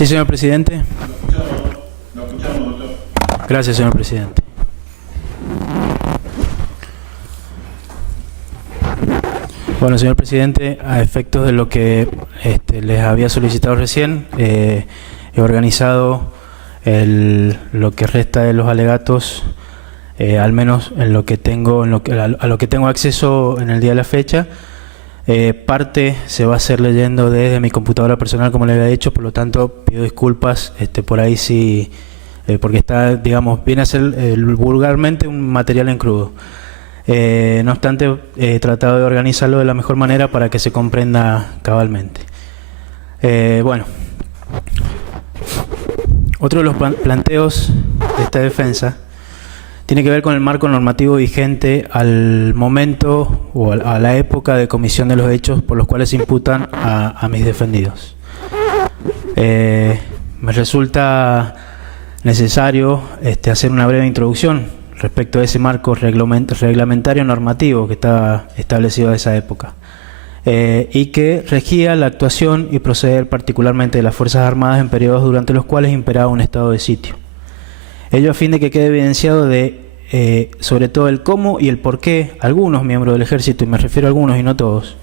Sí, señor presidente. Lo escuchamos, doctor. Gracias, señor presidente. Bueno, señor presidente, a efectos de lo que les había solicitado recién, he organizado lo que resta de los alegatos, al menos en lo que tengo, a lo que tengo acceso en el día de la fecha. Parte se va a hacer leyendo desde mi computadora personal, como le había dicho, por lo tanto pido disculpas por ahí sí, porque está, digamos, viene a ser vulgarmente un material en crudo. No obstante, he tratado de organizarlo de la mejor manera para que se comprenda cabalmente. Bueno, otro de los planteos de esta defensa tiene que ver con el marco normativo vigente al momento o a la época de comisión de los hechos por los cuales se imputan a mis defendidos. Me resulta necesario hacer una breve introducción respecto a ese marco reglamentario normativo que estaba establecido a esa época y que regía la actuación y proceder particularmente de las Fuerzas Armadas en periodos durante los cuales imperaba un estado de sitio. Ello a fin de que quede evidenciado sobre todo el cómo y el por qué algunos miembros del ejército, y me refiero a algunos y no todos,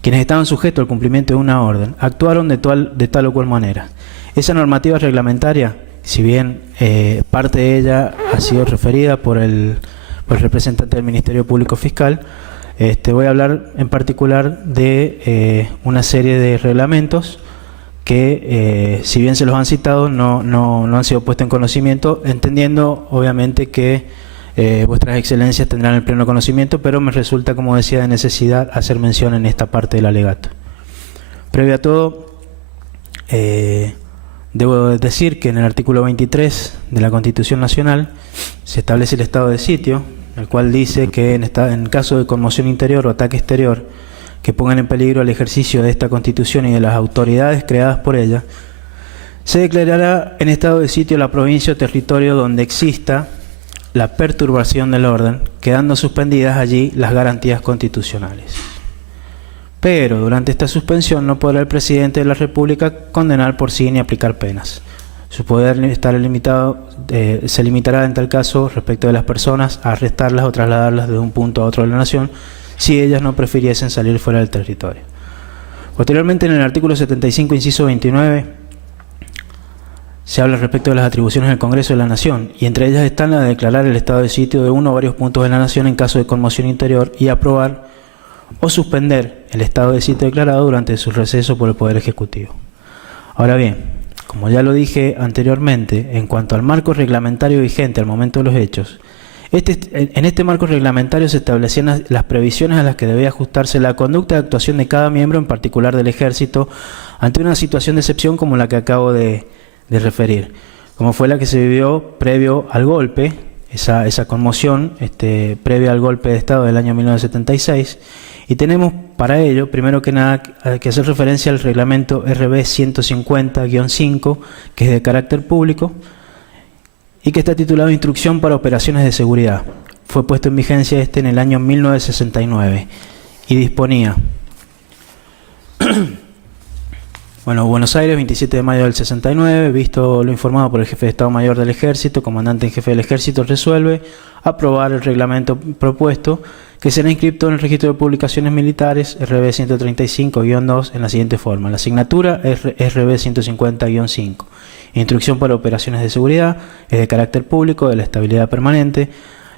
quienes estaban sujetos al cumplimiento de una orden, actuaron de tal o cual manera. Esa normativa reglamentaria, si bien parte de ella ha sido referida por el representante del Ministerio Público Fiscal, voy a hablar en particular de una serie de reglamentos que, si bien se los han citado, no han sido puestos en conocimiento, entendiendo obviamente que vuestras excelencias tendrán el pleno conocimiento, pero me resulta, como decía, de necesidad hacer mención en esta parte del alegato. Previo a todo, debo decir que en el artículo 23 de la Constitución Nacional se establece el estado de sitio, el cual dice que en caso de conmoción interior o ataque exterior que pongan en peligro el ejercicio de esta Constitución y de las autoridades creadas por ella, se declarará en estado de sitio la provincia o territorio donde exista la perturbación del orden, quedando suspendidas allí las garantías constitucionales. Pero durante esta suspensión no podrá el presidente de la República condenar por sí ni aplicar penas. Su poder se limitará en tal caso respecto de las personas a arrestarlas o trasladarlas de un punto a otro de la nación si ellas no prefiriesen salir fuera del territorio. Posteriormente, en el artículo 75, inciso 29, se habla respecto de las atribuciones del Congreso de la Nación, y entre ellas están la de declarar el estado de sitio de uno o varios puntos de la Nación en caso de conmoción interior y aprobar o suspender el estado de sitio declarado durante su receso por el Poder Ejecutivo. Ahora bien, como ya lo dije anteriormente, en cuanto al marco reglamentario vigente al momento de los hechos, en este marco reglamentario se establecían las previsiones a las que debía ajustarse la conducta de actuación de cada miembro, en particular del Ejército, ante una situación de excepción como la que acabo de referir, como fue la que se vivió previo al golpe, esa conmoción previa al golpe de Estado del año 1976, y tenemos para ello, primero que nada, que hacer referencia al reglamento RB 150-5, que es de carácter público, y que está titulado Instrucción para Operaciones de Seguridad. Fue puesto en vigencia en el año 1969 y disponía: bueno, Buenos Aires, 27 de mayo del 69, visto lo informado por el Jefe de Estado Mayor del Ejército, Comandante en Jefe del Ejército, resuelve aprobar el reglamento propuesto, que será inscrito en el Registro de Publicaciones Militares RB 135-2 en la siguiente forma: la asignatura es RB 150-5. Instrucción para Operaciones de Seguridad, es de carácter público, de la estabilidad permanente.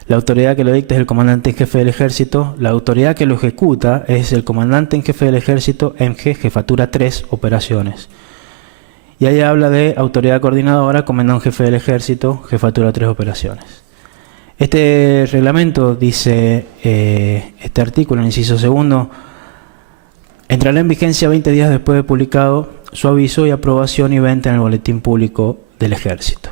La autoridad que lo dicta es el Comandante en Jefe del Ejército. La autoridad que lo ejecuta es el Comandante en Jefe del Ejército, MG, Jefatura 3, Operaciones. Y ahí habla de Autoridad Coordinadora, Comandante en Jefe del Ejército, Jefatura 3, Operaciones. Este reglamento, dice este artículo, en inciso segundo, entrará en vigencia 20 días después de publicado su aviso y aprobación y venta en el Boletín Público del Ejército.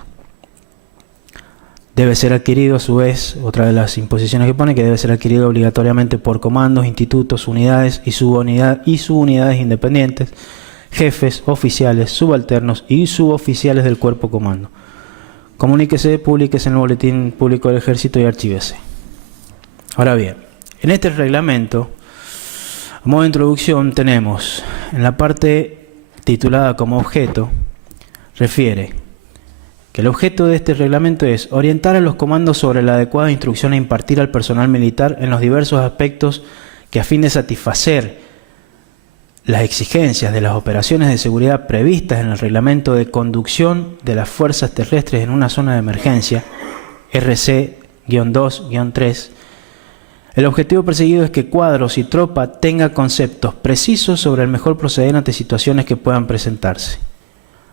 Debe ser adquirido, a su vez, otra de las imposiciones que pone, que debe ser adquirido obligatoriamente por comandos, institutos, unidades y subunidades independientes, jefes, oficiales, subalternos y suboficiales del cuerpo comando. Comuníquese, públiquese en el Boletín Público del Ejército y archívese. Ahora bien, en este reglamento, a modo de introducción, tenemos en la parte titulada como objeto refiere que el objeto de este reglamento es orientar a los comandos sobre la adecuada instrucción a impartir al personal militar en los diversos aspectos que, a fin de satisfacer las exigencias de las operaciones de seguridad previstas en el reglamento de conducción de las fuerzas terrestres en una zona de emergencia, RC-2-3, el objetivo perseguido es que cuadros y tropa tenga conceptos precisos sobre el mejor proceder ante situaciones que puedan presentarse.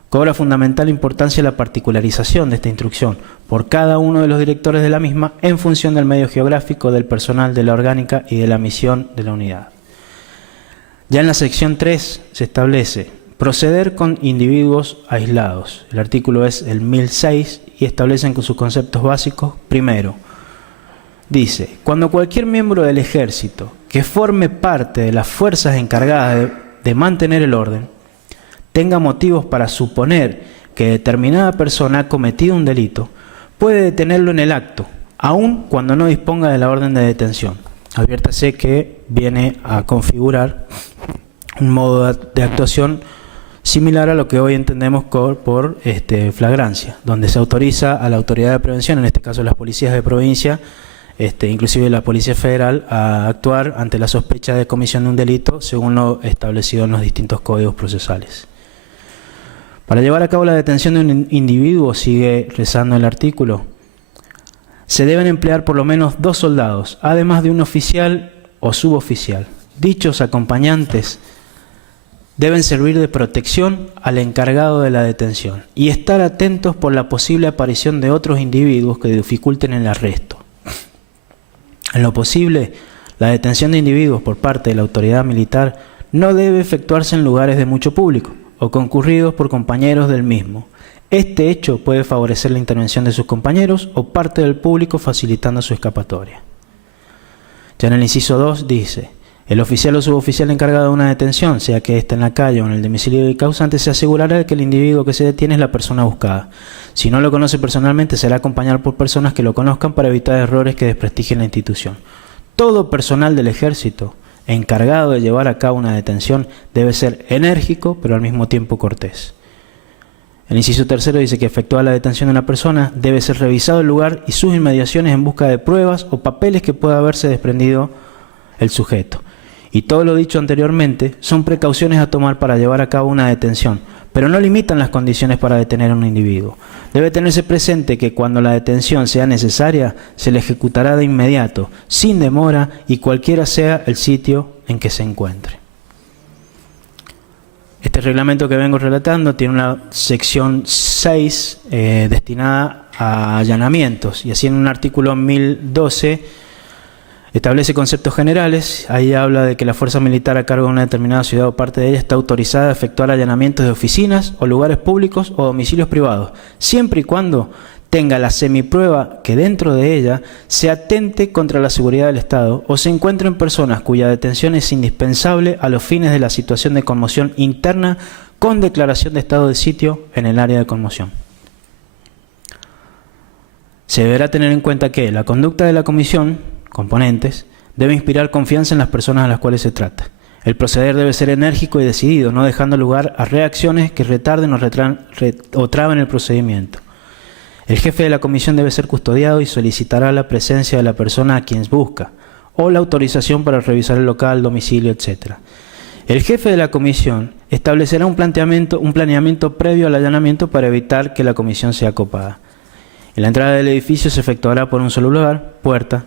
Cobra fundamental importancia la particularización de esta instrucción por cada uno de los directores de la misma en función del medio geográfico, del personal, de la orgánica y de la misión de la unidad. Ya en la sección 3 se establece proceder con individuos aislados. El artículo es el 1006 y establecen con sus conceptos básicos. Primero, dice, cuando cualquier miembro del ejército que forme parte de las fuerzas encargadas de mantener el orden tenga motivos para suponer que determinada persona ha cometido un delito, puede detenerlo en el acto, aun cuando no disponga de la orden de detención. Adviértase que viene a configurar un modo de actuación similar a lo que hoy entendemos por flagrancia, donde se autoriza a la autoridad de prevención, en este caso las policías de provincia, inclusive la Policía Federal, a actuar ante la sospecha de comisión de un delito según lo establecido en los distintos códigos procesales. Para llevar a cabo la detención de un individuo, sigue rezando el artículo, se deben emplear por lo menos 2 soldados, además de un oficial o suboficial. Dichos acompañantes deben servir de protección al encargado de la detención y estar atentos por la posible aparición de otros individuos que dificulten el arresto. En lo posible, la detención de individuos por parte de la autoridad militar no debe efectuarse en lugares de mucho público o concurridos por compañeros del mismo. Este hecho puede favorecer la intervención de sus compañeros o parte del público, facilitando su escapatoria. Ya en el inciso 2 dice, el oficial o suboficial encargado de una detención, sea que esté en la calle o en el domicilio del causante, se asegurará de que el individuo que se detiene es la persona buscada. Si no lo conoce personalmente, será acompañado por personas que lo conozcan para evitar errores que desprestigien la institución. Todo personal del ejército encargado de llevar a cabo una detención debe ser enérgico, pero al mismo tiempo cortés. El inciso 3 dice que efectuada la detención de una persona, debe ser revisado el lugar y sus inmediaciones en busca de pruebas o papeles que pueda haberse desprendido el sujeto. Y todo lo dicho anteriormente son precauciones a tomar para llevar a cabo una detención, pero no limitan las condiciones para detener a un individuo. Debe tenerse presente que cuando la detención sea necesaria, se le ejecutará de inmediato, sin demora y cualquiera sea el sitio en que se encuentre. Este reglamento que vengo relatando tiene una sección 6 destinada a allanamientos, y así en un artículo 1012 establece conceptos generales. Ahí habla de que la fuerza militar a cargo de una determinada ciudad o parte de ella está autorizada a efectuar allanamientos de oficinas o lugares públicos o domicilios privados, siempre y cuando tenga la semiprueba que dentro de ella se atente contra la seguridad del Estado o se encuentren personas cuya detención es indispensable a los fines de la situación de conmoción interna con declaración de estado de sitio en el área de conmoción. Se deberá tener en cuenta que la conducta de la comisión, componentes, debe inspirar confianza en las personas a las cuales se trata. El proceder debe ser enérgico y decidido, no dejando lugar a reacciones que retarden o traben el procedimiento. El jefe de la comisión debe ser custodiado y solicitará la presencia de la persona a quien busca, o la autorización para revisar el local, domicilio, etc. El jefe de la comisión establecerá un planeamiento previo al allanamiento para evitar que la comisión sea copada. En la entrada del edificio se efectuará por un solo lugar, puerta,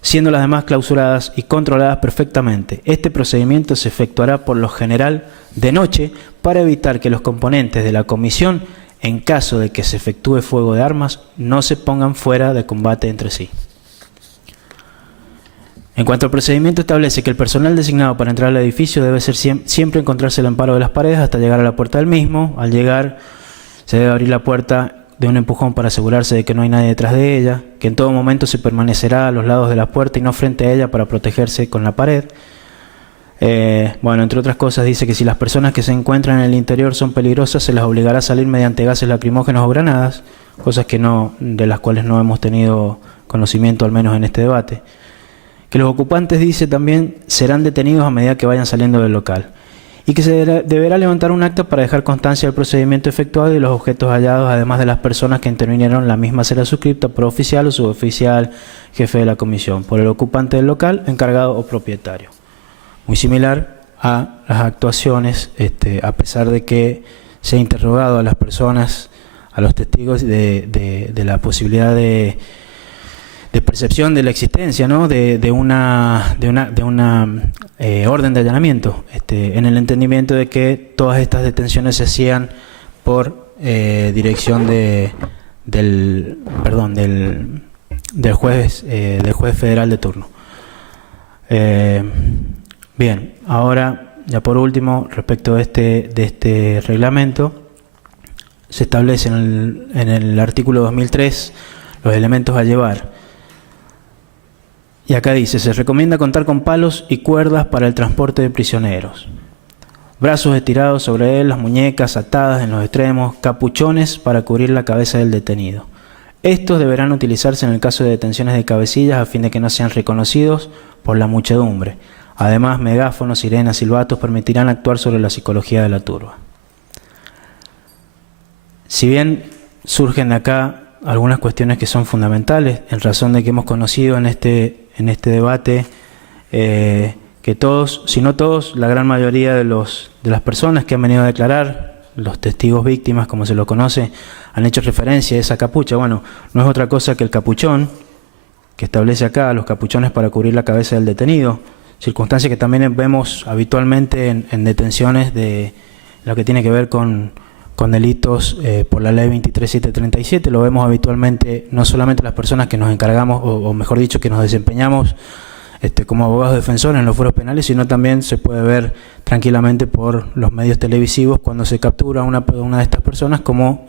siendo las demás clausuradas y controladas perfectamente. Este procedimiento se efectuará por lo general de noche para evitar que los componentes de la comisión, en caso de que se efectúe fuego de armas, no se pongan fuera de combate entre sí. En cuanto al procedimiento, establece que el personal designado para entrar al edificio debe ser siempre encontrarse al amparo de las paredes hasta llegar a la puerta del mismo. Al llegar, se debe abrir la puerta de un empujón para asegurarse de que no hay nadie detrás de ella, que en todo momento se permanecerá a los lados de la puerta y no frente a ella para protegerse con la pared. Entre otras cosas, dice que si las personas que se encuentran en el interior son peligrosas, se las obligará a salir mediante gases lacrimógenos o granadas, cosas de las cuales no hemos tenido conocimiento, al menos en este debate. Que los ocupantes, dice también, serán detenidos a medida que vayan saliendo del local. y que se deberá levantar un acta para dejar constancia del procedimiento efectuado y de los objetos hallados, además de las personas que intervinieron. La misma será suscripta por oficial o suboficial, jefe de la comisión, por el ocupante del local, encargado o propietario. Muy similar a las actuaciones, a pesar de que se ha interrogado a las personas, a los testigos de la posibilidad de percepción de la existencia, ¿no?, de una orden de allanamiento, en el entendimiento de que todas estas detenciones se hacían por dirección del juez federal de turno. Bien, ahora ya por último, respecto de este reglamento, se establece en el artículo 2003 los elementos a llevar. Y acá dice, se recomienda contar con palos y cuerdas para el transporte de prisioneros. Brazos estirados sobre él, las muñecas atadas en los extremos, capuchones para cubrir la cabeza del detenido. Estos deberán utilizarse en el caso de detenciones de cabecillas a fin de que no sean reconocidos por la muchedumbre. Además, megáfonos, sirenas, silbatos permitirán actuar sobre la psicología de la turba. Si bien surgen de acá algunas cuestiones que son fundamentales, en razón de que hemos conocido en este debate que todos, si no todos, la gran mayoría de las personas que han venido a declarar, los testigos víctimas, como se lo conoce, han hecho referencia a esa capucha. Bueno, no es otra cosa que el capuchón que establece acá, los capuchones para cubrir la cabeza del detenido, circunstancia que también vemos habitualmente en detenciones de lo que tiene que ver con delitos por la ley 23737, lo vemos habitualmente no solamente las personas que nos encargamos, o mejor dicho, que nos desempeñamos como abogados defensores en los fueros penales, sino también se puede ver tranquilamente por los medios televisivos cuando se captura una de estas personas, como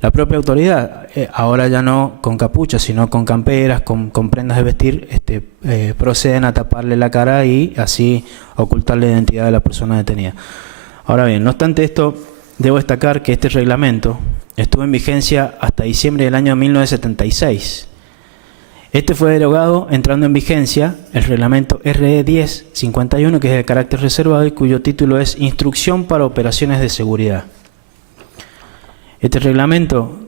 la propia autoridad, ahora ya no con capuchas, sino con camperas, con prendas de vestir, proceden a taparle la cara y así ocultar la identidad de la persona detenida. Ahora bien, no obstante esto, debo destacar que este reglamento estuvo en vigencia hasta diciembre del año 1976. Este fue derogado entrando en vigencia el reglamento RE 1051, que es de carácter reservado y cuyo título es Instrucción para Operaciones de Seguridad. Este reglamento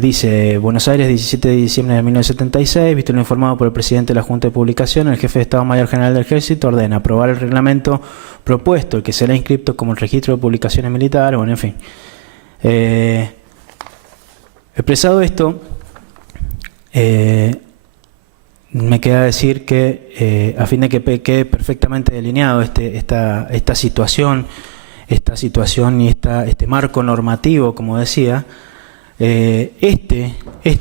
dice Buenos Aires, 17 de diciembre de 1976, visto lo informado por el presidente de la Junta de Publicación, el jefe de Estado Mayor General del Ejército ordena aprobar el reglamento propuesto, el que será inscrito como el registro de publicaciones militares, bueno, en fin. Expresado esto, me queda decir que a fin de que quede perfectamente delineado esta situación y este marco normativo, como decía, este es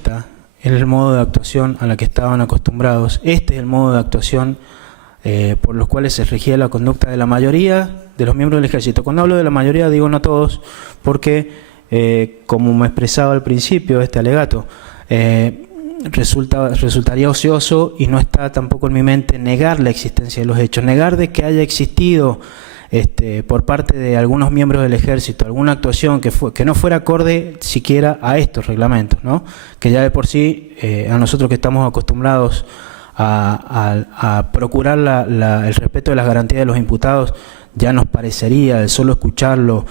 el modo de actuación a la que estaban acostumbrados, este es el modo de actuación por los cuales se regía la conducta de la mayoría de los miembros del ejército. Cuando hablo de la mayoría digo no todos, porque como me expresaba al principio de este alegato, resultaría ocioso y no está tampoco en mi mente negar la existencia de los hechos, negar de que haya existido por parte de algunos miembros del ejército alguna actuación que no fuera acorde siquiera a estos reglamentos, ¿no? Que ya de por sí a nosotros que estamos acostumbrados a procurar el respeto de las garantías de los imputados, ya nos parecería, de solo escucharlo,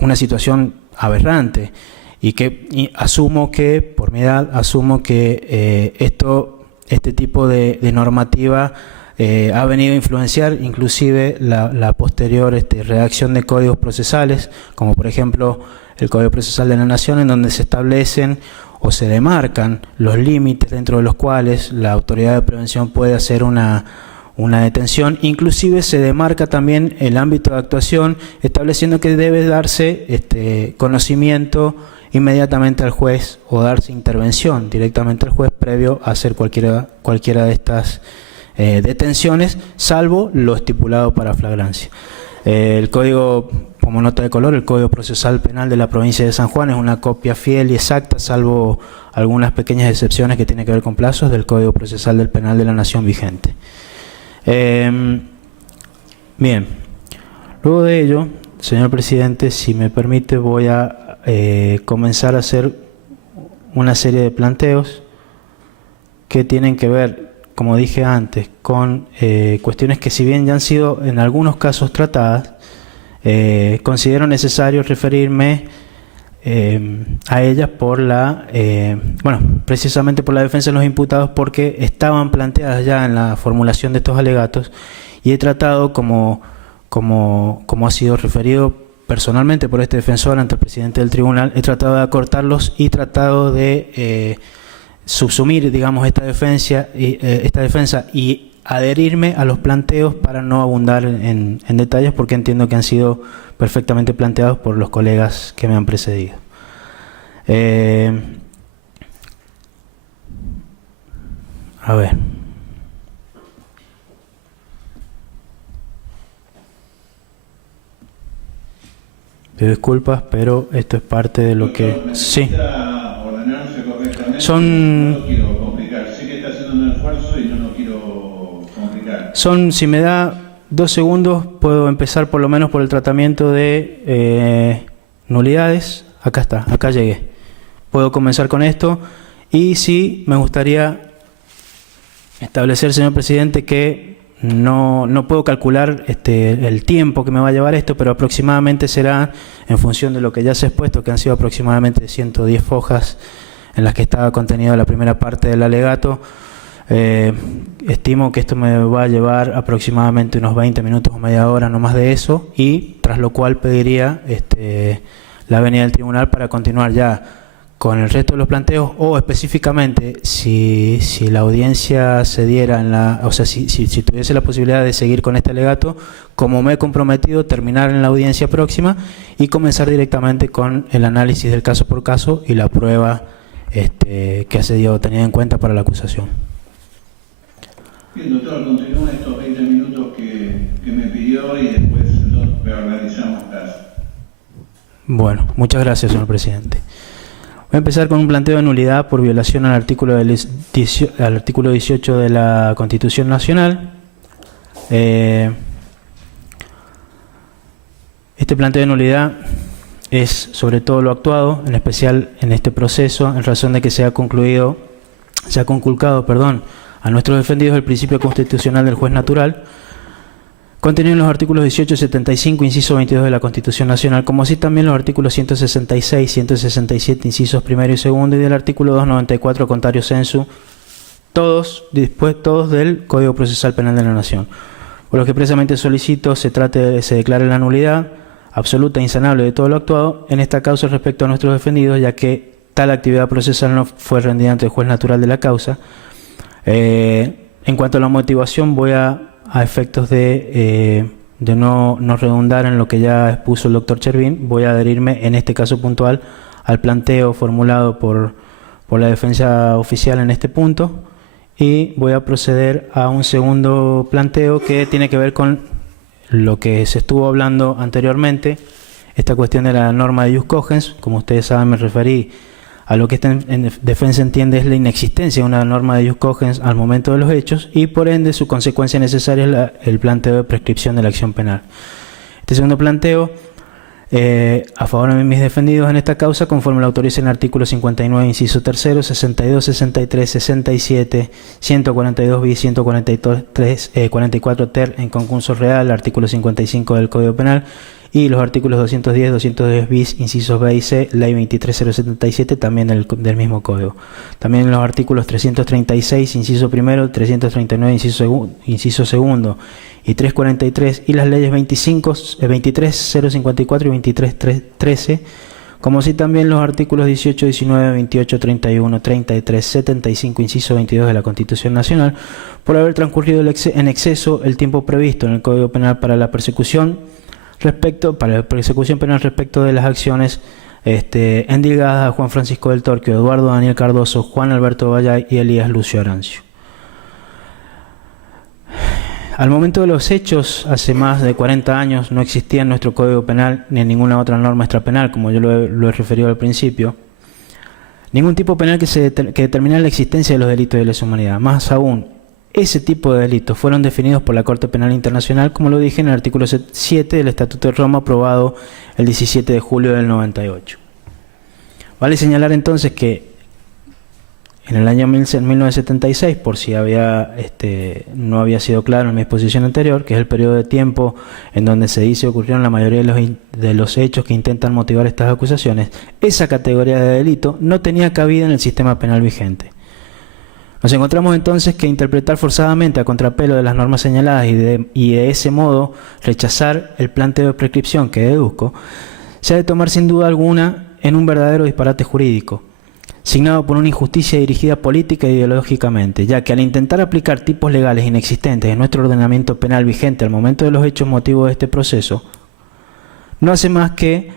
una situación aberrante. Y asumo que, por mi edad, este tipo de normativa ha venido a influenciar inclusive la posterior redacción de códigos procesales, como por ejemplo el Código Procesal de la Nación, en donde se establecen o se demarcan los límites dentro de los cuales la autoridad de prevención puede hacer una detención. Inclusive se demarca también el ámbito de actuación, estableciendo que debe darse conocimiento inmediatamente al juez o darse intervención directamente al juez previo a hacer cualquiera de estas detenciones, salvo lo estipulado para flagrancia. El código, como nota de color, el Código Procesal Penal de la provincia de San Juan es una copia fiel y exacta, salvo algunas pequeñas excepciones que tienen que ver con plazos, del Código Procesal del Penal de la Nación vigente. Bien, luego de ello, señor presidente, si me permite, voy a comenzar a hacer una serie de planteos que tienen que ver como dije antes, con cuestiones que si bien ya han sido en algunos casos tratadas, considero necesario referirme a ellas por precisamente por la defensa de los imputados, porque estaban planteadas ya en la formulación de estos alegatos, y he tratado, como ha sido referido personalmente por este defensor ante el presidente del tribunal, he tratado de acortarlos y tratado de subsumir, digamos, esta defensa y adherirme a los planteos para no abundar en detalles, porque entiendo que han sido perfectamente planteados por los colegas que me han precedido. A ver. Pido disculpas, pero esto es parte de lo que... Sí. Ordenarse correctamente. Son... No lo quiero complicar. Sé que está haciendo un esfuerzo y no lo quiero complicar. Si me da 2 segundos, puedo empezar por lo menos por el tratamiento de nulidades. Acá está, acá llegué. Puedo comenzar con esto. Y sí, me gustaría establecer, señor presidente, que no puedo calcular el tiempo que me va a llevar esto, pero aproximadamente será, en función de lo que ya se ha expuesto, que han sido aproximadamente 110 hojas en las que estaba contenida la primera parte del alegato. Estimo que esto me va a llevar aproximadamente unos 20 minutos o media hora, no más de eso, y tras lo cual pediría la venida del tribunal para continuar ya con el resto de los planteos, o específicamente si la audiencia se diera si tuviese la posibilidad de seguir con este alegato, como me he comprometido, terminar en la audiencia próxima y comenzar directamente con el análisis del caso por caso y la prueba que ha sido tenida en cuenta para la acusación. Bien, doctor, continúa estos 20 minutos que me pidió y después reorganizamos las... Bueno, muchas gracias, señor presidente. Voy a empezar con un planteo de nulidad por violación al artículo 18 de la Constitución Nacional. Este planteo de nulidad es sobre todo lo actuado, en especial en este proceso, en razón de que se ha conculcado, a nuestros defendidos el principio constitucional del juez natural, contenido en los artículos 18 y 75, inciso 22 de la Constitución Nacional, como así también los artículos 166, 167, incisos primero y segundo, y del artículo 294, contrario sensu, todos del Código Procesal Penal de la Nación. Por lo que expresamente solicito se declare la nulidad absoluta e insanable de todo lo actuado en esta causa respecto a nuestros defendidos, ya que tal actividad procesal no fue rendida ante el juez natural de la causa. En cuanto a la motivación, voy a efectos de no redundar en lo que ya expuso el doctor Chervín, voy a adherirme en este caso puntual al planteo formulado por la defensa oficial en este punto, y voy a proceder a un segundo planteo que tiene que ver con lo que se estuvo hablando anteriormente, esta cuestión de la norma de ius cogens. Como ustedes saben, me referí a lo que esta en defensa entiende es la inexistencia de una norma de ius cogens al momento de los hechos, y por ende su consecuencia necesaria es el planteo de prescripción de la acción penal. Este segundo planteo, a favor de mis defendidos en esta causa, conforme lo autoriza el artículo 59, inciso tercero, 62, 63, 67, 142 bis, 144 ter en concurso real, artículo 55 del Código Penal, y los artículos 210, 210 bis, incisos B y C, ley 23077, también del mismo código. También los artículos 336, inciso primero, 339, inciso segundo, y 343, y las leyes 23054 y 23013, como así también los artículos 18, 19, 28, 31, 33, 75, inciso 22 de la Constitución Nacional, por haber transcurrido en exceso el tiempo previsto en el Código Penal para la persecución penal respecto de las acciones endilgadas a Juan Francisco del Torquio, Eduardo Daniel Cardoso, Juan Alberto Vallay y Elías Lucio Arancio. Al momento de los hechos, hace más de 40 años, no existía en nuestro Código Penal ni en ninguna otra norma extrapenal, como yo lo he referido al principio, ningún tipo penal que determinara la existencia de los delitos de lesa humanidad. Más aún, ese tipo de delitos fueron definidos por la Corte Penal Internacional, como lo dije, en el artículo 7 del Estatuto de Roma, aprobado el 17 de julio del 98. Vale señalar entonces que en el año 1976, por si no había sido claro en mi exposición anterior, que es el periodo de tiempo en donde se dice ocurrieron la mayoría de los hechos que intentan motivar estas acusaciones, esa categoría de delito no tenía cabida en el sistema penal vigente. Nos encontramos entonces que interpretar forzadamente a contrapelo de las normas señaladas y de ese modo rechazar el planteo de prescripción que deduzco, se ha de tomar sin duda alguna en un verdadero disparate jurídico, signado por una injusticia dirigida política e ideológicamente, ya que al intentar aplicar tipos legales inexistentes en nuestro ordenamiento penal vigente al momento de los hechos motivo de este proceso, no hace más que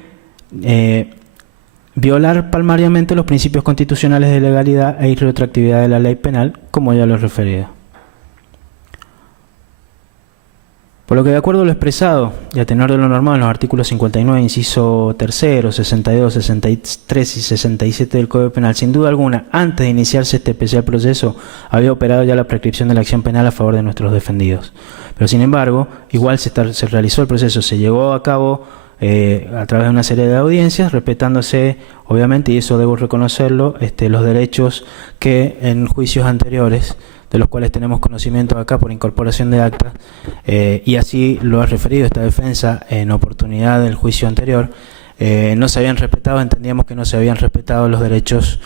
violar palmariamente los principios constitucionales de legalidad e irretroactividad de la ley penal, como ya lo he referido. Por lo que, de acuerdo a lo expresado y a tenor de lo normal en los artículos 59, inciso 3, 62, 63 y 67 del Código Penal, sin duda alguna, antes de iniciarse este especial proceso, había operado ya la prescripción de la acción penal a favor de nuestros defendidos. Pero, sin embargo, igual se realizó el proceso, se llevó a cabo a través de una serie de audiencias, respetándose, obviamente, y eso debo reconocerlo, los derechos que en juicios anteriores, de los cuales tenemos conocimiento acá por incorporación de actas, y así lo ha referido esta defensa en oportunidad del juicio anterior, no se habían respetado, entendíamos que no se habían respetado los derechos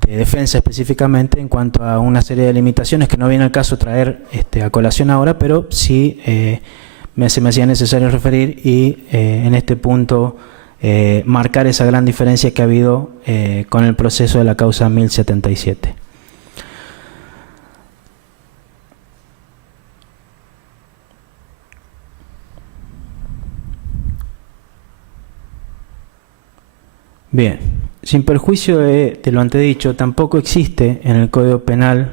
de defensa específicamente en cuanto a una serie de limitaciones que no viene al caso traer a colación ahora, pero sí se me hacía necesario referir y en este punto marcar esa gran diferencia que ha habido con el proceso de la causa 1077. Bien, sin perjuicio de lo antedicho, tampoco existe en el Código Penal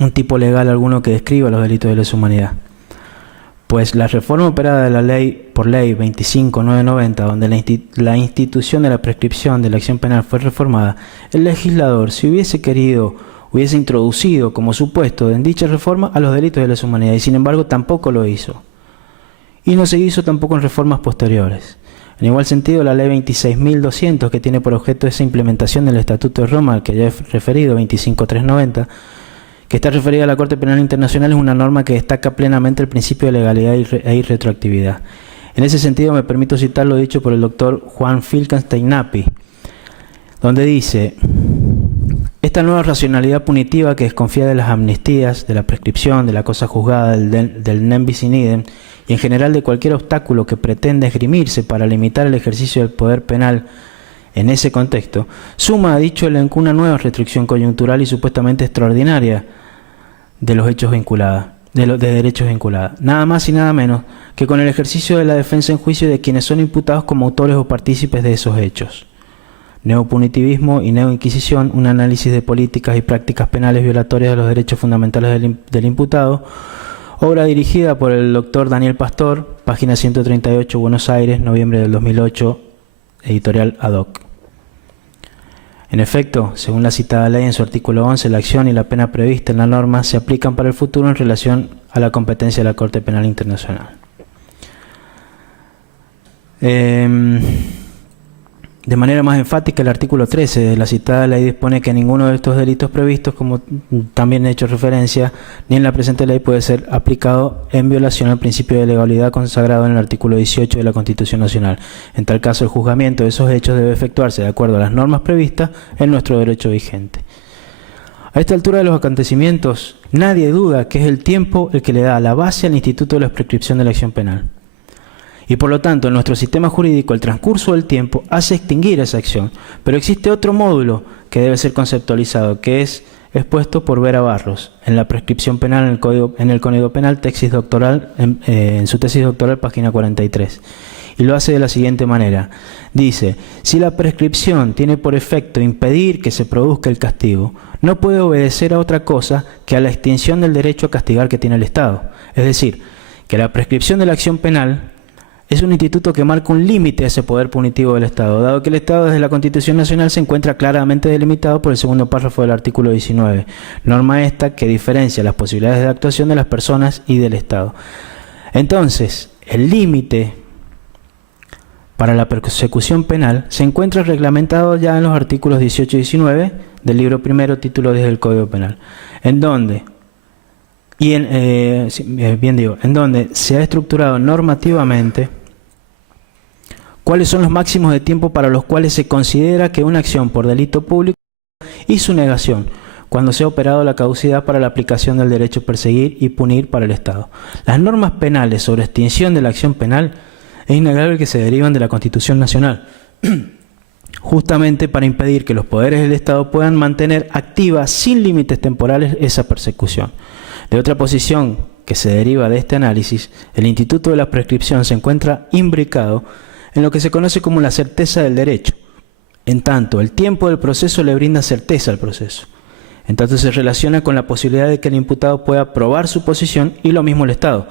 un tipo legal alguno que describa los delitos de lesa humanidad. Pues la reforma operada de la ley por ley 25.990, donde la institución de la prescripción de la acción penal fue reformada, el legislador, si hubiese querido, hubiese introducido como supuesto en dicha reforma a los delitos de lesa humanidad, y sin embargo tampoco lo hizo. Y no se hizo tampoco en reformas posteriores. En igual sentido, la ley 26.200, que tiene por objeto esa implementación del Estatuto de Roma, al que ya he referido, 25.390, que está referida a la Corte Penal Internacional, es una norma que destaca plenamente el principio de legalidad e irretroactividad. En ese sentido, me permito citar lo dicho por el doctor Juan Finkelstein-Nappi, donde dice: esta nueva racionalidad punitiva que desconfía de las amnistías, de la prescripción, de la cosa juzgada, del nem bis in idem, y en general de cualquier obstáculo que pretende esgrimirse para limitar el ejercicio del poder penal en ese contexto, suma a dicho elenco una nueva restricción coyuntural y supuestamente extraordinaria de los hechos vinculados, de derechos vinculados, nada más y nada menos que con el ejercicio de la defensa en juicio de quienes son imputados como autores o partícipes de esos hechos. Neopunitivismo y neoinquisición, un análisis de políticas y prácticas penales violatorias de los derechos fundamentales del imputado, obra dirigida por el doctor Daniel Pastor, página 138, Buenos Aires, noviembre del 2008, editorial Ad Hoc. En efecto, según la citada ley en su artículo 11, la acción y la pena prevista en la norma se aplican para el futuro en relación a la competencia de la Corte Penal Internacional. De manera más enfática, el artículo 13 de la citada ley dispone que ninguno de estos delitos previstos, como también he hecho referencia, ni en la presente ley puede ser aplicado en violación al principio de legalidad consagrado en el artículo 18 de la Constitución Nacional. En tal caso, el juzgamiento de esos hechos debe efectuarse de acuerdo a las normas previstas en nuestro derecho vigente. A esta altura de los acontecimientos, nadie duda que es el tiempo el que le da la base al instituto de la prescripción de la acción penal. Y por lo tanto, en nuestro sistema jurídico, el transcurso del tiempo hace extinguir esa acción. Pero existe otro módulo que debe ser conceptualizado, que es expuesto por Vera Barros en la prescripción penal en el Código Penal, tesis doctoral, en su tesis doctoral, página 43. Y lo hace de la siguiente manera. Dice: si la prescripción tiene por efecto impedir que se produzca el castigo, no puede obedecer a otra cosa que a la extinción del derecho a castigar que tiene el Estado. Es decir, que la prescripción de la acción penal es un instituto que marca un límite a ese poder punitivo del Estado, dado que el Estado desde la Constitución Nacional se encuentra claramente delimitado por el segundo párrafo del artículo 19, norma esta que diferencia las posibilidades de actuación de las personas y del Estado. Entonces, el límite para la persecución penal se encuentra reglamentado ya en los artículos 18 y 19 del libro primero, título 10 del Código Penal, en donde en donde se ha estructurado normativamente cuáles son los máximos de tiempo para los cuales se considera que una acción por delito público y su negación, cuando se ha operado la caducidad para la aplicación del derecho a perseguir y punir para el Estado. Las normas penales sobre extinción de la acción penal es innegable que se derivan de la Constitución Nacional, justamente para impedir que los poderes del Estado puedan mantener activa sin límites temporales esa persecución. De otra posición que se deriva de este análisis, el Instituto de la Prescripción se encuentra imbricado en lo que se conoce como la certeza del derecho. En tanto, el tiempo del proceso le brinda certeza al proceso. En tanto, se relaciona con la posibilidad de que el imputado pueda probar su posición y lo mismo el Estado.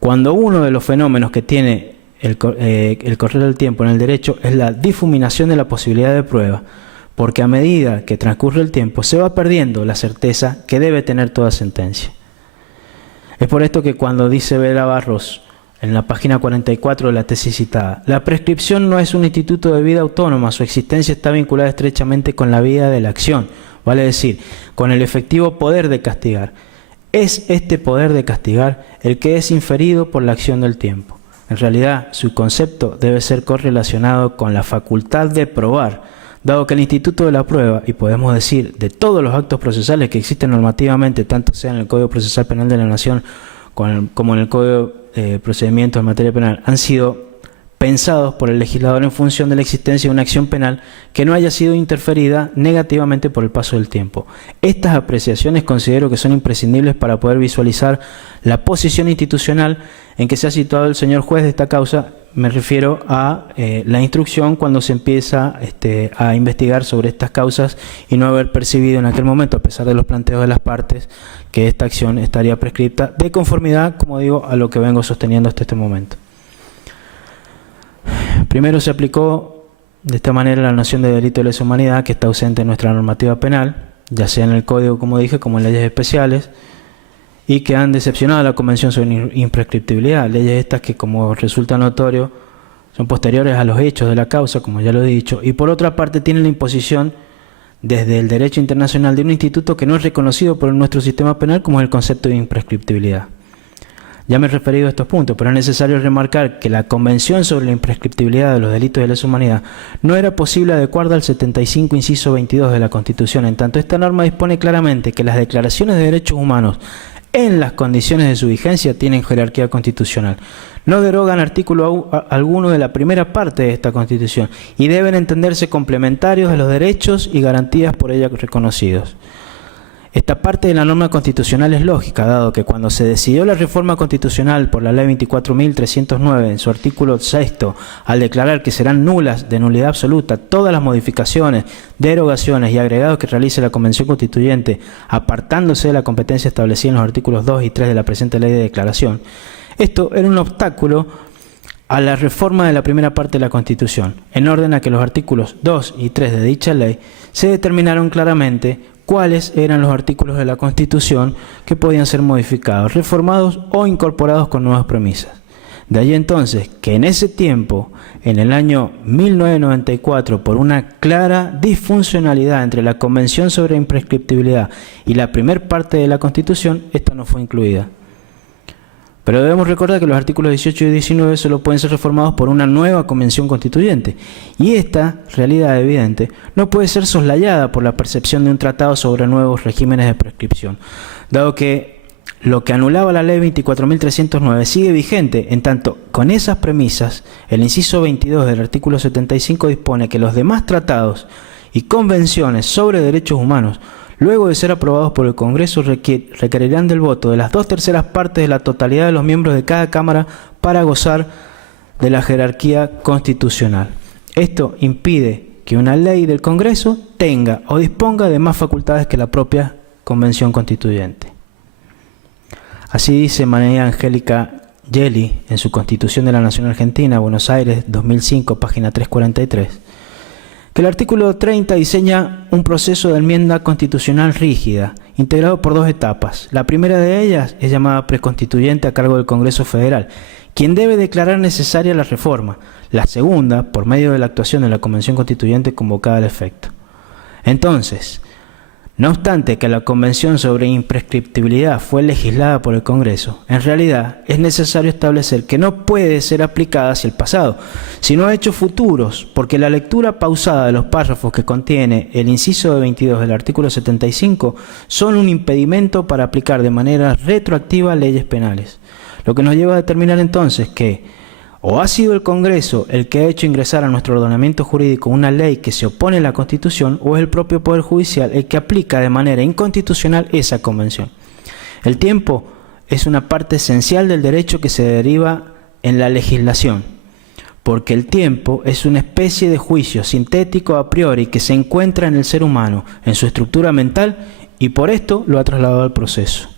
Cuando uno de los fenómenos que tiene el correr del tiempo en el derecho es la difuminación de la posibilidad de prueba, porque a medida que transcurre el tiempo se va perdiendo la certeza que debe tener toda sentencia. Es por esto que cuando dice Vera Barros, en la página 44 de la tesis citada, la prescripción no es un instituto de vida autónoma, su existencia está vinculada estrechamente con la vida de la acción, vale decir, con el efectivo poder de castigar. Es este poder de castigar el que es inferido por la acción del tiempo. En realidad, su concepto debe ser correlacionado con la facultad de probar, dado que el instituto de la prueba, y podemos decir de todos los actos procesales que existen normativamente, tanto sea en el Código Procesal Penal de la Nación como en el Código de Procedimientos en materia penal, han sido pensados por el legislador en función de la existencia de una acción penal que no haya sido interferida negativamente por el paso del tiempo. Estas apreciaciones considero que son imprescindibles para poder visualizar la posición institucional en que se ha situado el señor juez de esta causa. Me refiero a la instrucción cuando se empieza a investigar sobre estas causas y no haber percibido en aquel momento, a pesar de los planteos de las partes, que esta acción estaría prescripta de conformidad, como digo, a lo que vengo sosteniendo hasta este momento. Primero se aplicó de esta manera la noción de delito de lesa humanidad, que está ausente en nuestra normativa penal, ya sea en el Código, como dije, como en leyes especiales, y que han decepcionado a la Convención sobre Imprescriptibilidad, leyes estas que, como resulta notorio, son posteriores a los hechos de la causa, como ya lo he dicho, y por otra parte tienen la imposición desde el derecho internacional de un instituto que no es reconocido por nuestro sistema penal, como es el concepto de imprescriptibilidad. Ya me he referido a estos puntos, pero es necesario remarcar que la Convención sobre la Imprescriptibilidad de los Delitos de Lesa Humanidad no era posible adecuarla al 75, inciso 22 de la Constitución, en tanto esta norma dispone claramente que las declaraciones de derechos humanos en las condiciones de su vigencia tienen jerarquía constitucional. No derogan artículo alguno de la primera parte de esta Constitución y deben entenderse complementarios de los derechos y garantías por ella reconocidos. Esta parte de la norma constitucional es lógica, dado que cuando se decidió la reforma constitucional por la Ley 24.309 en su artículo 6, al declarar que serán nulas de nulidad absoluta todas las modificaciones, derogaciones y agregados que realice la Convención Constituyente, apartándose de la competencia establecida en los artículos 2 y 3 de la presente Ley de Declaración, esto era un obstáculo a la reforma de la primera parte de la Constitución, en orden a que los artículos 2 y 3 de dicha ley se determinaron claramente cuáles eran los artículos de la Constitución que podían ser modificados, reformados o incorporados con nuevas premisas. De ahí entonces que en ese tiempo, en el año 1994, por una clara disfuncionalidad entre la Convención sobre Imprescriptibilidad y la primera parte de la Constitución, esta no fue incluida. Pero debemos recordar que los artículos 18 y 19 solo pueden ser reformados por una nueva convención constituyente, y esta realidad evidente no puede ser soslayada por la percepción de un tratado sobre nuevos regímenes de prescripción, dado que lo que anulaba la Ley 24.309 sigue vigente. En tanto, con esas premisas, el inciso 22 del artículo 75 dispone que los demás tratados y convenciones sobre derechos humanos, luego de ser aprobados por el Congreso, requerirán del voto de las 2/3 partes de la totalidad de los miembros de cada Cámara para gozar de la jerarquía constitucional. Esto impide que una ley del Congreso tenga o disponga de más facultades que la propia Convención Constituyente. Así dice María Angélica Gelli en su Constitución de la Nación Argentina, Buenos Aires, 2005, página 343. Que el artículo 30 diseña un proceso de enmienda constitucional rígida, integrado por 2 etapas. La primera de ellas es llamada preconstituyente a cargo del Congreso Federal, quien debe declarar necesaria la reforma. La segunda, por medio de la actuación de la Convención Constituyente convocada al efecto. Entonces, no obstante que la Convención sobre Imprescriptibilidad fue legislada por el Congreso, en realidad es necesario establecer que no puede ser aplicada hacia el pasado, sino a hechos futuros, porque la lectura pausada de los párrafos que contiene el inciso 22 del artículo 75 son un impedimento para aplicar de manera retroactiva leyes penales. Lo que nos lleva a determinar entonces que o ha sido el Congreso el que ha hecho ingresar a nuestro ordenamiento jurídico una ley que se opone a la Constitución, o es el propio Poder Judicial el que aplica de manera inconstitucional esa convención. El tiempo es una parte esencial del derecho que se deriva en la legislación, porque el tiempo es una especie de juicio sintético a priori que se encuentra en el ser humano, en su estructura mental, y por esto lo ha trasladado al proceso.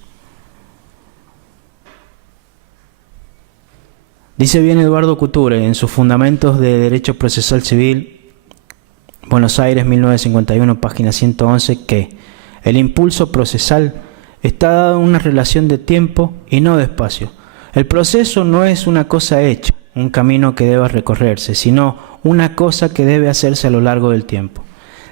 Dice bien Eduardo Couture en sus Fundamentos de Derecho Procesal Civil, Buenos Aires, 1951, página 111, que el impulso procesal está dado en una relación de tiempo y no de espacio. El proceso no es una cosa hecha, un camino que deba recorrerse, sino una cosa que debe hacerse a lo largo del tiempo.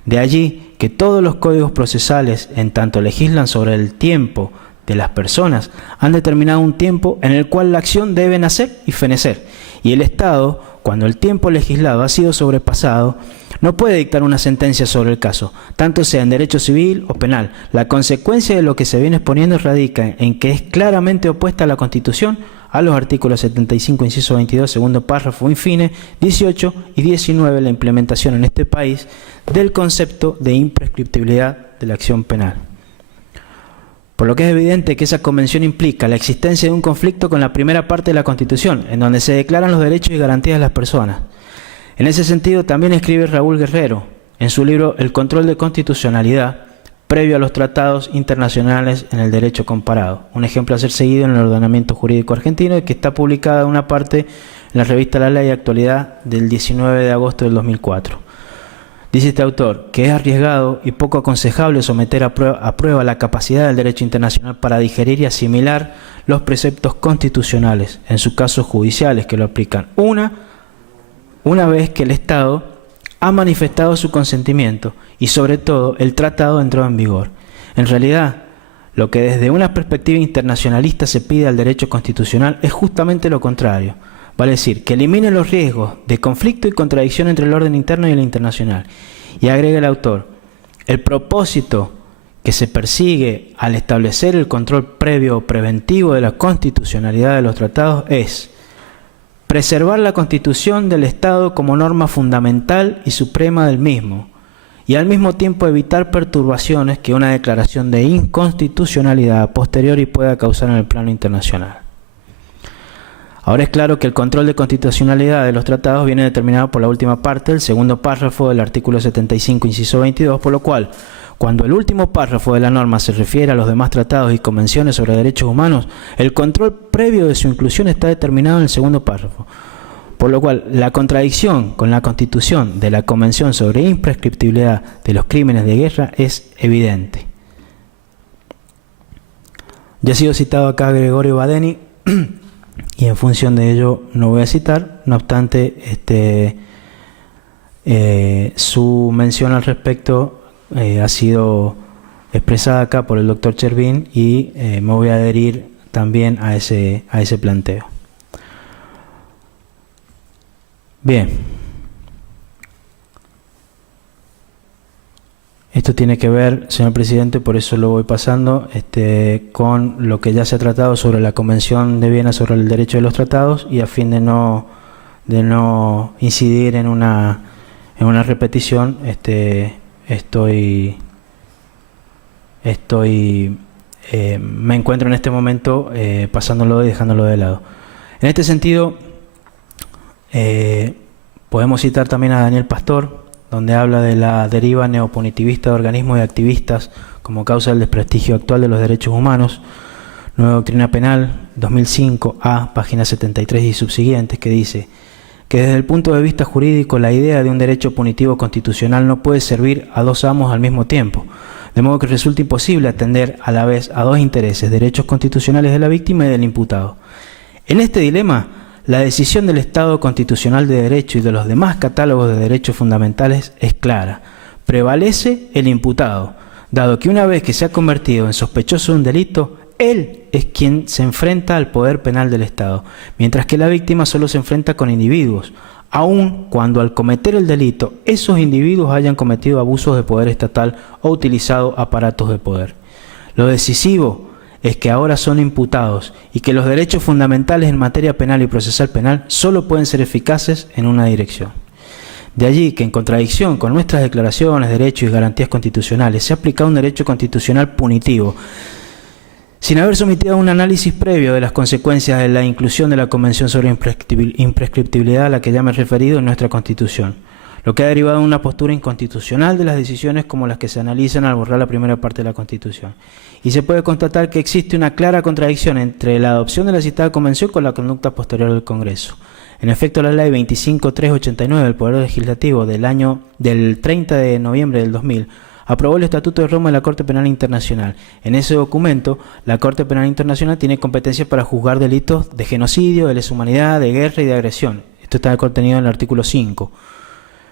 De allí que todos los códigos procesales, en tanto legislan sobre el tiempo de las personas, han determinado un tiempo en el cual la acción debe nacer y fenecer, y el Estado, cuando el tiempo legislado ha sido sobrepasado, no puede dictar una sentencia sobre el caso, tanto sea en derecho civil o penal. La consecuencia de lo que se viene exponiendo radica en que es claramente opuesta a la Constitución, a los artículos 75, inciso 22, segundo párrafo, infine, 18 y 19, la implementación en este país del concepto de imprescriptibilidad de la acción penal. Por lo que es evidente que esa convención implica la existencia de un conflicto con la primera parte de la Constitución, en donde se declaran los derechos y garantías de las personas. En ese sentido también escribe Raúl Guerrero, en su libro El control de constitucionalidad, previo a los tratados internacionales en el derecho comparado. Un ejemplo a ser seguido en el ordenamiento jurídico argentino, y que está publicada una parte en la revista La Ley y Actualidad del 19 de agosto del 2004. Dice este autor que es arriesgado y poco aconsejable someter a prueba la capacidad del derecho internacional para digerir y asimilar los preceptos constitucionales, en sus casos judiciales que lo aplican, una vez que el Estado ha manifestado su consentimiento y sobre todo el tratado entró en vigor. En realidad, lo que desde una perspectiva internacionalista se pide al derecho constitucional es justamente lo contrario. Vale decir, que elimine los riesgos de conflicto y contradicción entre el orden interno y el internacional. Y agrega el autor, el propósito que se persigue al establecer el control previo o preventivo de la constitucionalidad de los tratados es preservar la Constitución del Estado como norma fundamental y suprema del mismo, y al mismo tiempo evitar perturbaciones que una declaración de inconstitucionalidad a posteriori pueda causar en el plano internacional. Ahora es claro que el control de constitucionalidad de los tratados viene determinado por la última parte del segundo párrafo del artículo 75, inciso 22, por lo cual, cuando el último párrafo de la norma se refiere a los demás tratados y convenciones sobre derechos humanos, el control previo de su inclusión está determinado en el segundo párrafo. Por lo cual, la contradicción con la Constitución de la Convención sobre Imprescriptibilidad de los Crímenes de Guerra es evidente. Ya ha sido citado acá Gregorio Badeni, y en función de ello no voy a citar, no obstante, su mención al respecto ha sido expresada acá por el doctor Chervin, y me voy a adherir también a ese planteo. Bien. Esto tiene que ver, señor presidente, por eso lo voy pasando, con lo que ya se ha tratado sobre la Convención de Viena sobre el derecho de los tratados, y a fin de no incidir en una repetición, me encuentro en este momento pasándolo y dejándolo de lado. En este sentido, podemos citar también a Daniel Pastor, donde habla de la deriva neopunitivista de organismos y activistas como causa del desprestigio actual de los derechos humanos. Nueva Doctrina Penal, 2005, A, página 73 y subsiguientes, que dice que desde el punto de vista jurídico la idea de un derecho punitivo constitucional no puede servir a dos amos al mismo tiempo, de modo que resulta imposible atender a la vez a dos intereses, derechos constitucionales de la víctima y del imputado. En este dilema, la decisión del Estado constitucional de derecho y de los demás catálogos de derechos fundamentales es clara. Prevalece el imputado, dado que una vez que se ha convertido en sospechoso de un delito, él es quien se enfrenta al poder penal del Estado, mientras que la víctima solo se enfrenta con individuos, aun cuando al cometer el delito esos individuos hayan cometido abusos de poder estatal o utilizado aparatos de poder. Lo decisivo es que ahora son imputados y que los derechos fundamentales en materia penal y procesal penal solo pueden ser eficaces en una dirección. De allí que, en contradicción con nuestras declaraciones, derechos y garantías constitucionales, se ha aplicado un derecho constitucional punitivo, sin haber sometido a un análisis previo de las consecuencias de la inclusión de la Convención sobre Imprescriptibilidad a la que ya me he referido en nuestra Constitución, lo que ha derivado de una postura inconstitucional de las decisiones como las que se analizan al borrar la primera parte de la Constitución. Y se puede constatar que existe una clara contradicción entre la adopción de la citada Convención con la conducta posterior del Congreso. En efecto, la Ley 25.389 del Poder Legislativo del 30 de noviembre del 2000 aprobó el Estatuto de Roma de la Corte Penal Internacional. En ese documento, la Corte Penal Internacional tiene competencia para juzgar delitos de genocidio, de lesa humanidad, de guerra y de agresión. Esto está contenido en el artículo 5.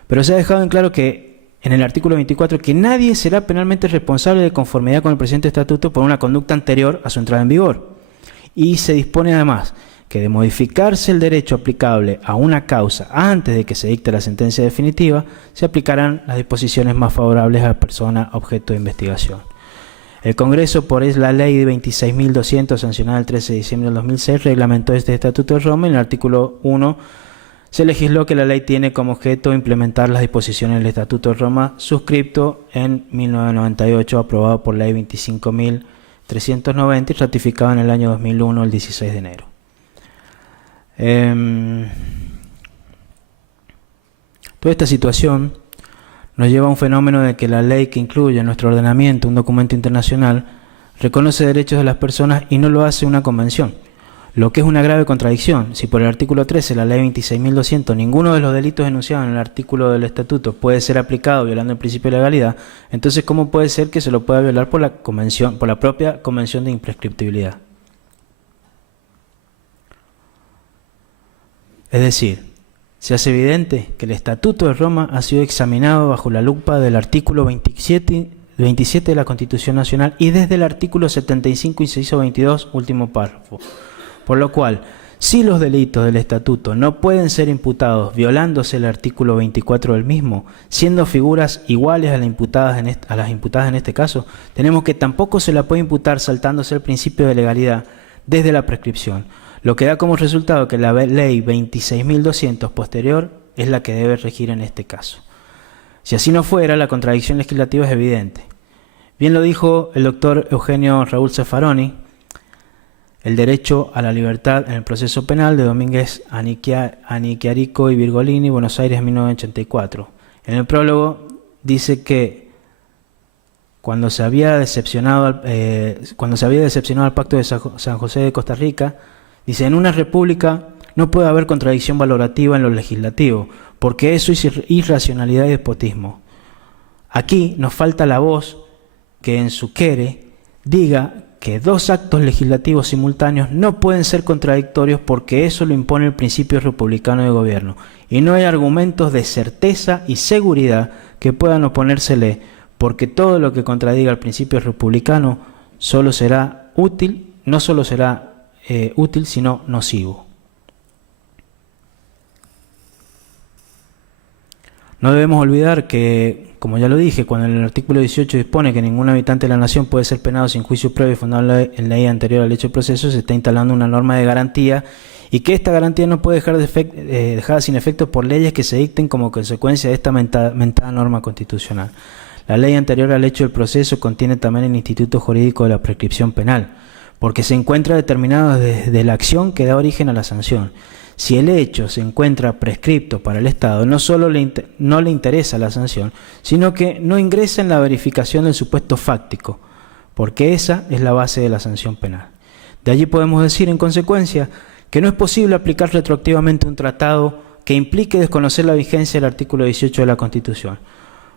Pero se ha dejado en claro que en el artículo 24 que nadie será penalmente responsable de conformidad con el presente estatuto por una conducta anterior a su entrada en vigor. Y se dispone además que de modificarse el derecho aplicable a una causa antes de que se dicte la sentencia definitiva, se aplicarán las disposiciones más favorables a la persona objeto de investigación. El Congreso, por la Ley 26.200, sancionada el 13 de diciembre del 2006, reglamentó este Estatuto de Roma. En el artículo 1 se legisló que la ley tiene como objeto implementar las disposiciones del Estatuto de Roma, suscripto en 1998, aprobado por Ley 25.390 y ratificado en el año 2001, el 16 de enero. Toda esta situación nos lleva a un fenómeno de que la ley que incluye en nuestro ordenamiento un documento internacional reconoce derechos de las personas y no lo hace una convención, lo que es una grave contradicción. Si por el artículo 13 de la Ley 26.200 ninguno de los delitos enunciados en el artículo del Estatuto puede ser aplicado violando el principio de legalidad, entonces ¿cómo puede ser que se lo pueda violar por la propia Convención de Imprescriptibilidad? Es decir, se hace evidente que el Estatuto de Roma ha sido examinado bajo la lupa del artículo 27 de la Constitución Nacional y desde el artículo 75, inciso 22, último párrafo. Por lo cual, si los delitos del Estatuto no pueden ser imputados violándose el artículo 24 del mismo, siendo figuras iguales a las imputadas en este caso, tenemos que tampoco se la puede imputar saltándose el principio de legalidad desde la prescripción, lo que da como resultado que la Ley 26.200 posterior es la que debe regir en este caso. Si así no fuera, la contradicción legislativa es evidente. Bien lo dijo el doctor Eugenio Raúl Zaffaroni, El derecho a la libertad en el proceso penal, de Domínguez, Aniquiarico y Virgolini, Buenos Aires, 1984. En el prólogo dice que cuando se había decepcionado al Pacto de San José de Costa Rica, dice: en una república no puede haber contradicción valorativa en lo legislativo, porque eso es irracionalidad y despotismo. Aquí nos falta la voz que en su quere diga que dos actos legislativos simultáneos no pueden ser contradictorios porque eso lo impone el principio republicano de gobierno, y no hay argumentos de certeza y seguridad que puedan oponérsele, porque todo lo que contradiga el principio republicano no solo será útil, sino nocivo. No debemos olvidar que, como ya lo dije, cuando el artículo 18 dispone que ningún habitante de la nación puede ser penado sin juicio previo fundado en ley anterior al hecho de proceso, se está instalando una norma de garantía, y que esta garantía no puede dejar dejada sin efecto por leyes que se dicten como consecuencia de esta mentada norma constitucional. La ley anterior al hecho del proceso contiene también el instituto jurídico de la prescripción penal, porque se encuentra determinado desde la acción que da origen a la sanción. Si el hecho se encuentra prescripto para el Estado, no solo no le interesa la sanción, sino que no ingresa en la verificación del supuesto fáctico, porque esa es la base de la sanción penal. De allí podemos decir, en consecuencia, que no es posible aplicar retroactivamente un tratado que implique desconocer la vigencia del artículo 18 de la Constitución,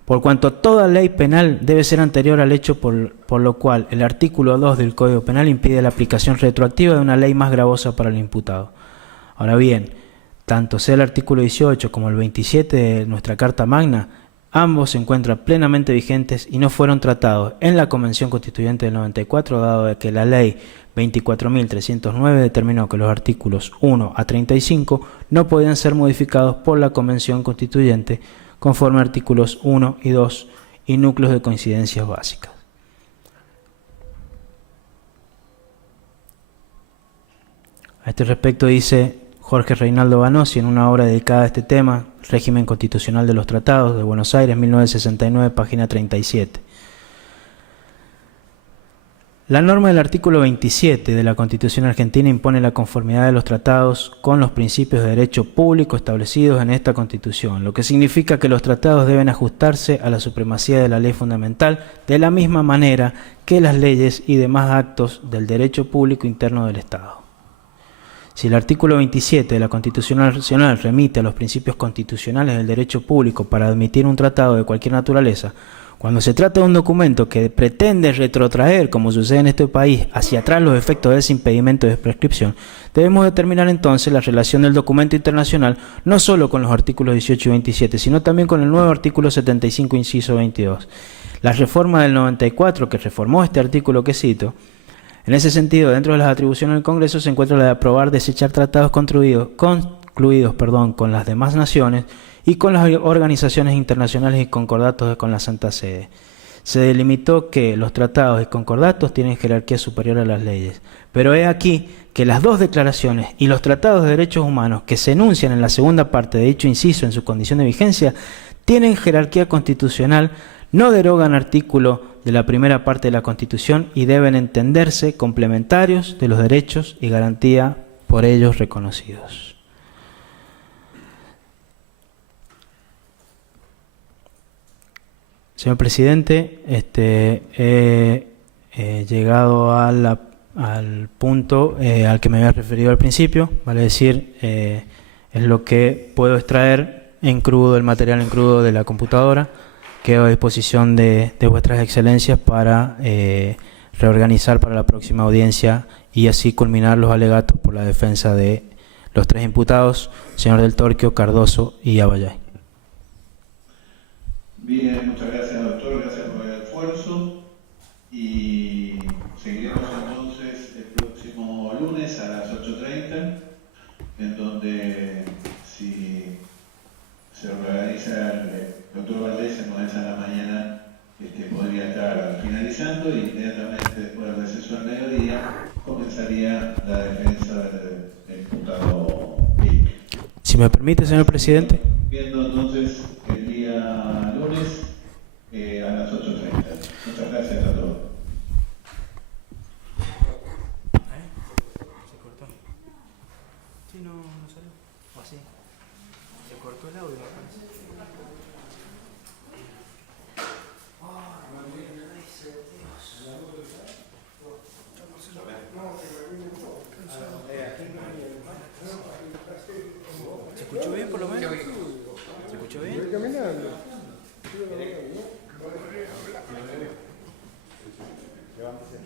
por cuanto toda ley penal debe ser anterior al hecho por lo cual el artículo 2 del Código Penal impide la aplicación retroactiva de una ley más gravosa para el imputado. Ahora bien, tanto sea el artículo 18 como el 27 de nuestra Carta Magna, ambos se encuentran plenamente vigentes y no fueron tratados en la Convención Constituyente del 94, dado que la Ley 24.309 determinó que los artículos 1 a 35 no podían ser modificados por la Convención Constituyente conforme a artículos 1 y 2 y núcleos de coincidencias básicas. A este respecto dice Jorge Reinaldo Banossi en una obra dedicada a este tema, Régimen Constitucional de los Tratados, de Buenos Aires, 1969, página 37. La norma del artículo 27 de la Constitución argentina impone la conformidad de los tratados con los principios de derecho público establecidos en esta Constitución, lo que significa que los tratados deben ajustarse a la supremacía de la ley fundamental de la misma manera que las leyes y demás actos del derecho público interno del Estado. Si el artículo 27 de la Constitución Nacional remite a los principios constitucionales del derecho público para admitir un tratado de cualquier naturaleza, cuando se trata de un documento que pretende retrotraer, como sucede en este país, hacia atrás los efectos de ese impedimento de prescripción, debemos determinar entonces la relación del documento internacional no solo con los artículos 18 y 27, sino también con el nuevo artículo 75, inciso 22. La reforma del 94, que reformó este artículo que cito, en ese sentido, dentro de las atribuciones del Congreso se encuentra la de aprobar, desechar tratados concluidos con las demás naciones y con las organizaciones internacionales y concordatos con la Santa Sede. Se delimitó que los tratados y concordatos tienen jerarquía superior a las leyes, pero he aquí que las dos declaraciones y los tratados de derechos humanos que se enuncian en la segunda parte de dicho inciso en su condición de vigencia tienen jerarquía constitucional, no derogan artículo de la primera parte de la Constitución y deben entenderse complementarios de los derechos y garantía por ellos reconocidos. Señor Presidente, he llegado al punto al que me había referido al principio, vale decir, es lo que puedo extraer en crudo, el material en crudo de la computadora. Quedo a disposición de vuestras excelencias para reorganizar para la próxima audiencia y así culminar los alegatos por la defensa de los tres imputados, señor Del Torquio, Cardoso y Abayay. Bien, muchas gracias, doctor, gracias por el esfuerzo y seguiremos entonces el próximo lunes a las 8:30, en donde si se organiza el doctor Valdés en Modesa en la mañana, podría estar finalizando y inmediatamente después del receso al mediodía comenzaría la defensa del imputado Vic. Si me permite, señor presidente. Viendo entonces el día lunes a las 8:30. Muchas gracias a todos. ¿Se cortó? Sí, no salió. ¿O así? Se cortó el audio, me parece. ¿Se escuchó bien por lo menos? ¿Se escuchó bien? Voy caminando. ¿Qué vamos a hacer?